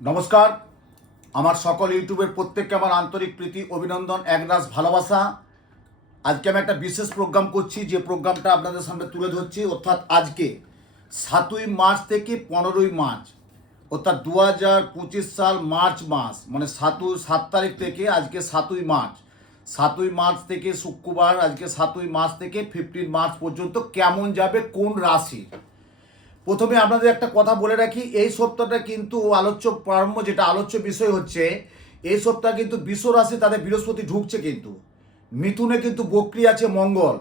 নমস্কার। আমার সকল ইউটিউবের প্রত্যেককে আমার আন্তরিক প্রীতি, অভিনন্দন একরাস ভালোবাসা। আজকে আমি একটা বিশেষ প্রোগ্রাম করছি, যে প্রোগ্রামটা আপনাদের সামনে তুলে ধরছি। অর্থাৎ আজকে সাতই মার্চ থেকে পনেরোই মার্চ, অর্থাৎ দু হাজার পঁচিশ সাল মার্চ মাস মানে সাতই, সাত তারিখ থেকে আজকে সাতই মার্চ। সাতই মার্চ থেকে শুক্রবার, আজকে সাতই মার্চ থেকে ফিফটিন মার্চ পর্যন্ত কেমন যাবে কোন রাশি? প্রথমে আপনাদের একটা কথা বলে রাখি, এই সপ্তাহটা কিন্তু আলোচ্য প্রারম্ভ, যেটা আলোচ্য বিষয় হচ্ছে, এই সপ্তাহ কিন্তু বিশ্ব রাশি তাদের বৃহস্পতি ঢুকছে কিন্তু। মিথুনে কিন্তু বক্রি আছে মঙ্গল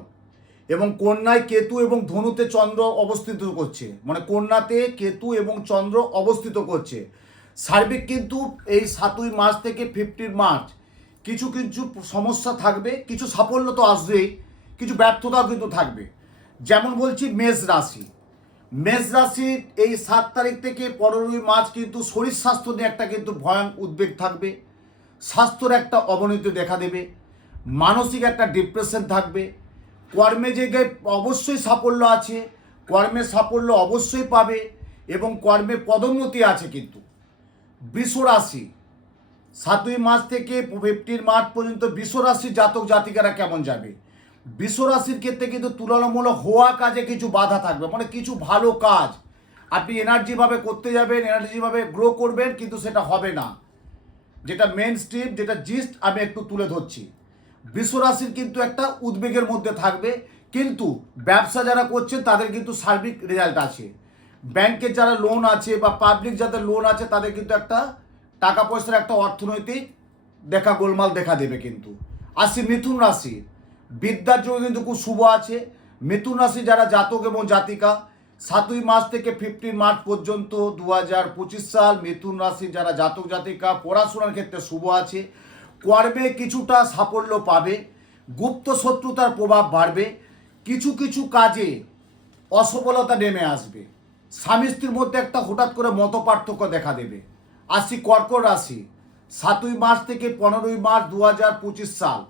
এবং কন্যায় কেতু এবং ধনুতে চন্দ্র অবস্থিত করছে। মানে কন্যাতে কেতু এবং চন্দ্র অবস্থিত করছে। সার্বিক কিন্তু এই সাতই মার্চ থেকে ফিফটিন মার্চ কিছু কিছু সমস্যা থাকবে, কিছু সাফল্য তো আসবেই, কিছু ব্যর্থতাও কিন্তু থাকবে। যেমন বলছি মেষ রাশি। মেষ রাশির এই সাত তারিখ থেকে পনেরোই মার্চ কিন্তু শরীর স্বাস্থ্য নিয়ে একটা কিন্তু ভয়ান উদ্বেগ থাকবে। স্বাস্থ্যর একটা অবনতি দেখা দেবে। মানসিক একটা ডিপ্রেশন থাকবে। কর্মে জায়গায় অবশ্যই সাফল্য আছে, কর্মে সাফল্য অবশ্যই পাবে এবং কর্মে পদোন্নতি আছে কিন্তু। বৃষ রাশি, সাতই মার্চ থেকে ফিফটিন মার্চ পর্যন্ত বৃষ রাশির জাতক জাতিকারা কেমন যাবে? বৃষ রাশির ক্ষেত্রে কিন্তু তুলনামূলক হওয়া কাজে কিছু বাধা থাকবে। মানে কিছু ভালো কাজ। আপনি এনার্জিভাবে করতে যাবেন এনার্জিভাবে গ্রো করবেন, কিন্তু সেটা হবে না। যেটা মেন স্ট্রিম যেটা জিস্ট আমি একটু তুলে ধরছি। বিশ্বরাশির কিন্তু একটা উদ্বেগের মধ্যে থাকবে। কিন্তু ব্যবসা যারা করছেন, তাদের কিন্তু সার্বিক রেজাল্ট আছে। ব্যাংকের যারা লোন আছে বা পাবলিক যাদের লোন আছে, তাদের কিন্তু একটা টাকা পয়সার একটা অর্থনৈতিক দেখা গোলমাল দেখা দেবে কিন্তু। আসি মিথুন রাশি বিদ্যার যোগে কিন্তু খুব শুভ আছে। মিথুন রাশি যারা জাতক এবং জাতিকা, সাতই মার্চ থেকে ফিফটিন মার্চ পর্যন্ত দু হাজার পঁচিশ সাল মিথুন রাশি যারা জাতক, জাতিকা, পড়াশোনার ক্ষেত্রে শুভ আছে। কর্মে কিছুটা সাফল্য পাবে। গুপ্ত শত্রুতার প্রভাব বাড়বে। কিছু কিছু কাজে অসফলতা নেমে আসবে। স্বামী স্ত্রীর মধ্যে একটা হঠাৎ করে মত পার্থক্য দেখা দেবে। আসি কর্কট রাশি, সাতই মার্চ থেকে পনেরোই মার্চ দু হাজার পঁচিশ সাল।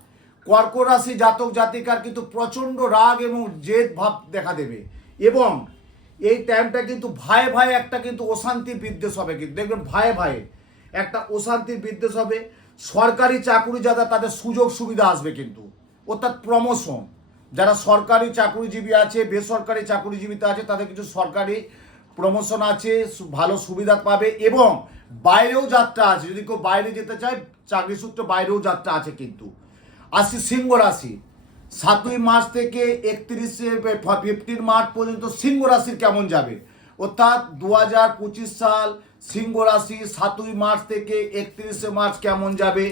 কর্কট রাশি জাতক জাতিকার কিন্তু প্রচণ্ড রাগ এবং জেদ ভাব দেখা দেবে। এবং এই টাইমটা কিন্তু ভাই ভাই একটা কিন্তু অশান্তি বিদ্বেষ হবে কিন্তু। দেখবেন ভাই ভাই একটা অশান্তির বিদ্বেষ হবে, সরকারি চাকুরি যারা তাদের সুযোগ সুবিধা আসবে কিন্তু। অর্থাৎ প্রমোশন যারা সরকারি চাকুরিজীবী আছে, বেসরকারি চাকুরিজীবীতে আছে, তাদের কিছু সরকারি প্রমোশন আছে ভালো সুবিধা পাবে এবং বাইরেও যাত্রা আছে। যদি কেউ বাইরে যেতে চায় চাকরি সূত্রে বাইরেও যাত্রা আছে কিন্তু। আসি সিংহ রাশি। সাতই মার্চ থেকে একত্রিশে ফিফটিন মার্চ পর্যন্ত সিংহ রাশির কেমন যাবে? অর্থাৎ দু হাজার পঁচিশ সাল সিংহ রাশি সাতই মার্চ থেকে একত্রিশে মার্চ কেমন যাবে?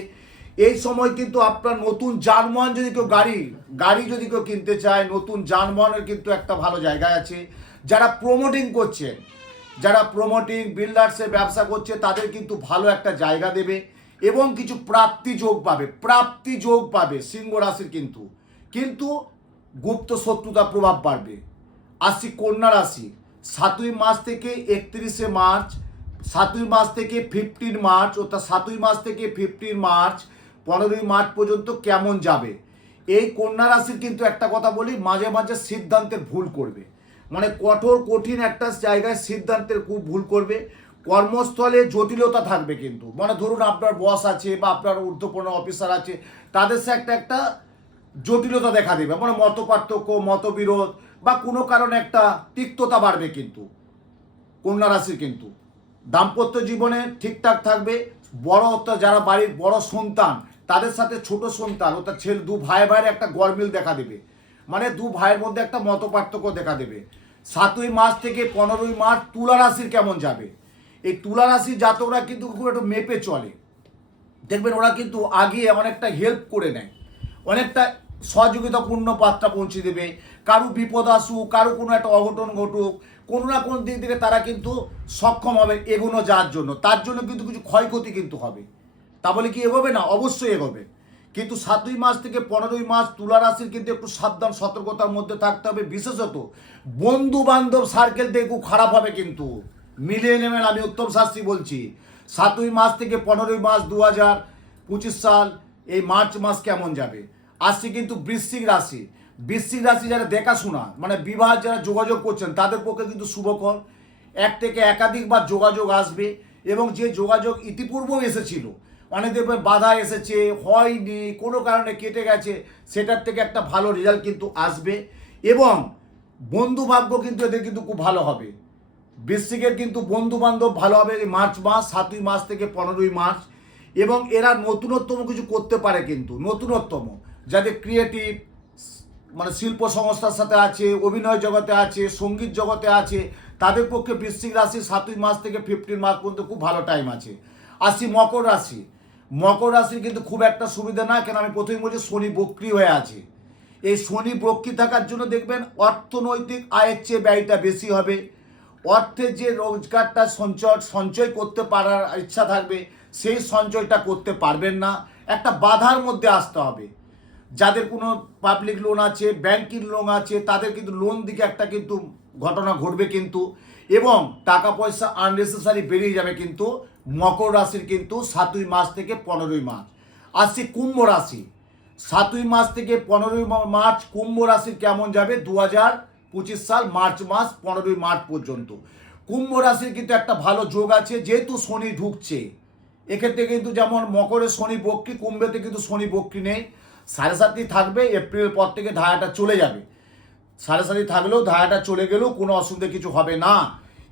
এই সময় কিন্তু আপনার নতুন যানবাহন যদি কেউ গাড়ি গাড়ি যদি কেউ কিনতে চায়, নতুন যানবাহনের কিন্তু একটা ভালো জায়গা আছে। যারা প্রমোটিং করছেন যারা প্রমোটিং বিল্ডার্সের ব্যবসা করছে, তাদের কিন্তু ভালো একটা জায়গা দেবে। এবং কিছু প্রাপ্তি যোগ পাবে, প্রাপ্তি যোগ পাবে সিংহ রাশির কিন্তু। কিন্তু গুপ্ত শত্রুতা প্রভাব বাড়বে। আসি কন্যা রাশি, সাতই মাস থেকে একত্রিশে মার্চ, সাতই মাস থেকে ফিফটিন মার্চ, অর্থাৎ সাতই মাস থেকে ফিফটিন মার্চ, পনেরোই মার্চ পর্যন্ত কেমন যাবে? এই কন্যা রাশির কিন্তু একটা কথা বলি, মাঝে মাঝে সিদ্ধান্তের ভুল করবে। মানে কঠোর, কঠিন একটা জায়গায় সিদ্ধান্তের খুব ভুল করবে। কর্মস্থলে জটিলতা থাকবে কিন্তু। মানে ধরুন আপনার বস আছে বা আপনার ঊর্ধ্বপূর্ণ অফিসার আছে, তাদের সাথে একটা একটা জটিলতা দেখা দেবে। মানে মত পার্থক্য মতবিরোধ বা কোনো কারণে একটা তিক্ততা বাড়বে কিন্তু। কন্যা রাশির কিন্তু। দাম্পত্য জীবনে ঠিকঠাক থাকবে। বড় অর্থাৎ যারা বাড়ির বড় সন্তান, তাদের সাথে ছোট সন্তান, অর্থাৎ ছেলে দু ভাই ভাইয়ের একটা গরমিল দেখা দেবে। মানে দু ভাইয়ের মধ্যে একটা মত পার্থক্য দেখা দেবে। সাতই মার্চ থেকে পনেরোই মার্চ তুলা রাশির কেমন যাবে? এই তুলা রাশির জাতকরা কিন্তু খুব একটু মেপে চলে। দেখবেন ওরা কিন্তু আগে অনেকটা হেল্প করে নেয়। অনেকটা সহযোগিতাপূর্ণ পাত্রা পৌঁছে দেবে। কারু বিপদ আসুক, কারু কোনো একটা অঘটন ঘটুক, কোনো না কোনো দিক থেকে তারা কিন্তু সক্ষম হবে এগোনো যাওয়ার জন্য। তার জন্য কিন্তু কিছু ক্ষয়ক্ষতি কিন্তু হবে। তা বলে কি এগোবে না? অবশ্যই এগোবে। কিন্তু সাতই মাস থেকে পনেরোই মাস তুলা রাশির কিন্তু একটু সাবধান, সতর্কতার মধ্যে থাকতে হবে। বিশেষত বন্ধু বান্ধব সার্কেল থেকে খুব খারাপ হবে কিন্তু। মিলিয়ে নেবেন, আমি উত্তম শাস্ত্রী বলছি। সাতই মাস থেকে পনেরোই মাস দু হাজার পঁচিশ সাল, এই মার্চ মাস কেমন যাবে? আসছে কিন্তু বৃশ্চিক রাশি। বৃশ্চিক রাশি যারা দেখাশোনা মানে বিবাহ যারা যোগাযোগ করছেন, তাদের পক্ষে কিন্তু শুভকর। এক থেকে একাধিকবার যোগাযোগ আসবে এবং যে যোগাযোগ ইতিপূর্বেও এসেছিল অনেক দেখবেন বাধা এসেছে, হয়নি, কোনো কারণে কেটে গেছে, সেটার থেকে একটা ভালো রেজাল্ট কিন্তু আসবে। এবং বন্ধু ভাগ্য কিন্তু এদের কিন্তু খুব ভালো হবে। বৃশ্চিকের কিন্তু বন্ধু বান্ধব ভালো হবে মার্চ মাস, সাতই মাস থেকে পনেরোই মার্চ। এবং এরা নতুনত্তম কিছু করতে পারে কিন্তু নতুনত্তম যাদের ক্রিয়েটিভ মানে শিল্প সংস্থার সাথে আছে, অভিনয় জগতে আছে, সংগীত জগতে আছে, তাদের পক্ষে বৃশ্চিক রাশি সাতই মাস থেকে ফিফটিন মাস পর্যন্ত খুব ভালো টাইম আছে। আসি মকর রাশি। মকর রাশির কিন্তু খুব একটা সুবিধা না, কেন আমি প্রথমে বলছি শনি বক্রি হয়ে আছে। এই শনি বক্রি থাকার জন্য দেখবেন অর্থনৈতিক আয়ের চেয়ে ব্যয়টা বেশি হবে। অর্থের যে রোজগারটা সঞ্চয় সঞ্চয় করতে পারার ইচ্ছা থাকবে, সেই সঞ্চয়টা করতে পারবেন না। একটা বাধার মধ্যে আসতে হবে। যাদের কোনো পাবলিক লোন আছে ব্যাংকিং লোন আছে, তাদের কিন্তু লোন দিকে একটা কিন্তু ঘটনা ঘটবে কিন্তু এবং টাকা পয়সা আননেসেসারি বেরিয়ে যাবে কিন্তু মকর রাশির কিন্তু সাতই মাস থেকে পনেরোই মাস আসছে কুম্ভ রাশি, সাতই মাস থেকে পনেরোই মার্চ কুম্ভ রাশির কেমন যাবে? দু হাজার পঁচিশ সাল মার্চ মাস পনেরোই মার্চ পর্যন্ত। কুম্ভ রাশির কিন্তু একটা ভালো যোগ আছে, যেহেতু শনি ঢুকছে। এক্ষেত্রে কিন্তু যেমন মকরে শনি বক্রি কুম্ভেতে কিন্তু শনি বক্রি নেই। সাড়ে সাতটি থাকবে এপ্রিল পর থেকে ধারাটা চলে যাবে। সাড়ে সাতটি থাকলেও ধারাটা চলে গেলেও কোনো অসুবিধা কিছু হবে না।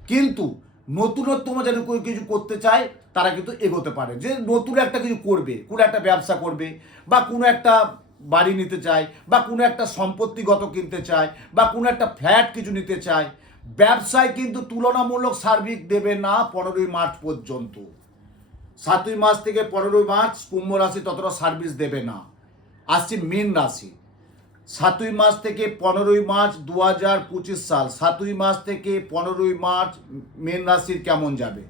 কিন্তু নতুনত্বম যারা কেউ কিছু করতে চায়, তারা কিন্তু এগোতে পারে। যে নতুন একটা কিছু করবে, কোনো একটা ব্যবসা করবে বা কোনো একটা বাড়ি নিতে চায়, বা কোনো একটা সম্পত্তিগত কিনতে চায়, বা কোনো একটা ফ্ল্যাট কিছু নিতে চায়, ব্যবসায় কিন্তু তুলনামূলক সার্ভিস দেবে না পনেরোই মার্চ পর্যন্ত। সাতই মাস থেকে পনেরোই মার্চ কুম্ভ রাশি ততটা সার্ভিস দেবে না। আসছে মীন রাশি। সাতই মাস থেকে পনেরোই মার্চ দু হাজার পঁচিশ সাল, সাতই মাস থেকে পনেরোই মার্চ মীন রাশির কেমন যাবে?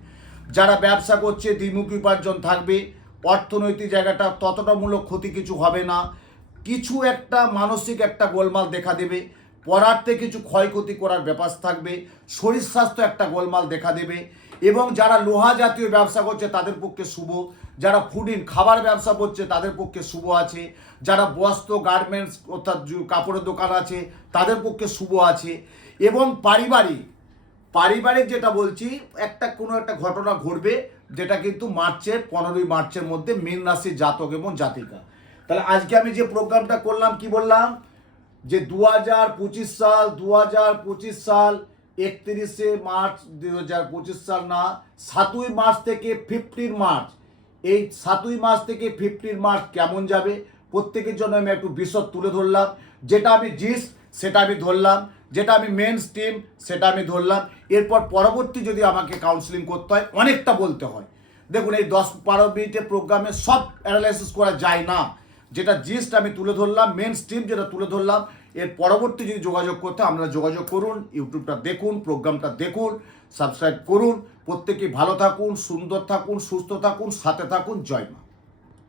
যারা ব্যবসা করছে, দ্বিমুখী উপার্জন থাকবে, অর্থনৈতিক জায়গাটা ততটা মূলক ক্ষতি কিছু হবে না। কিছু একটা মানসিক একটা গোলমাল দেখা দেবে পড়ার্থে কিছু ক্ষয়ক্ষতি করার ব্যাপার থাকবে, শরীর স্বাস্থ্য একটা গোলমাল দেখা দেবে এবং যারা লোহা জাতীয় ব্যবসা করছে তাদের পক্ষে শুভ, যারা ফুডিং খাবার ব্যবসা করছে তাদের পক্ষে শুভ আছে, যারা বস্ত্র গার্মেন্টস অর্থাৎ কাপড়ের দোকান আছে তাদের পক্ষে শুভ আছে এবং পারিবারিক পারিবারিক যেটা বলছি, একটা কোনো একটা ঘটনা ঘটবে যেটা কিন্তু মার্চের, পনেরোই মার্চের মধ্যে মীন রাশির জাতক এবং জাতিকা। তাহলে আজকে আমি যে প্রোগ্রামটা করলাম, কি বললাম? যে দু হাজার পঁচিশ সাল দু হাজার পঁচিশ সাল, একত্রিশে মার্চ দু হাজার পঁচিশ সাল না, সাতই মার্চ থেকে ফিফটিন মার্চ। এই সাতই মাস থেকে ফিফটিন মার্চ কেমন যাবে? প্রত্যেকের জন্য আমি একটু বিশদ তুলে ধরলাম। যেটা আমি জিস, সেটা আমি ধরলাম। যেটা আমি মেন স্ট্রিম সেটা আমি ধরলাম। এরপর পরবর্তী যদি আমাকে কাউন্সিলিং করতে হয়, অনেকটা বলতে হয়। দেখুন, এই দশ বারো মিনিটের প্রোগ্রামে সব অ্যানালাইসিস করা যায় না। যেটা জিস্ট আমি তুলে ধরলাম মেন স্ট্রিম যেটা তুলে ধরলাম, এর পরবর্তী যদি যোগাযোগ করতে আপনারা যোগাযোগ করুন ইউটিউবটা দেখুন প্রোগ্রামটা দেখুন সাবস্ক্রাইব করুন প্রত্যেকে ভালো থাকুন, সুন্দর থাকুন, সুস্থ থাকুন, সাথে থাকুন, জয় মা।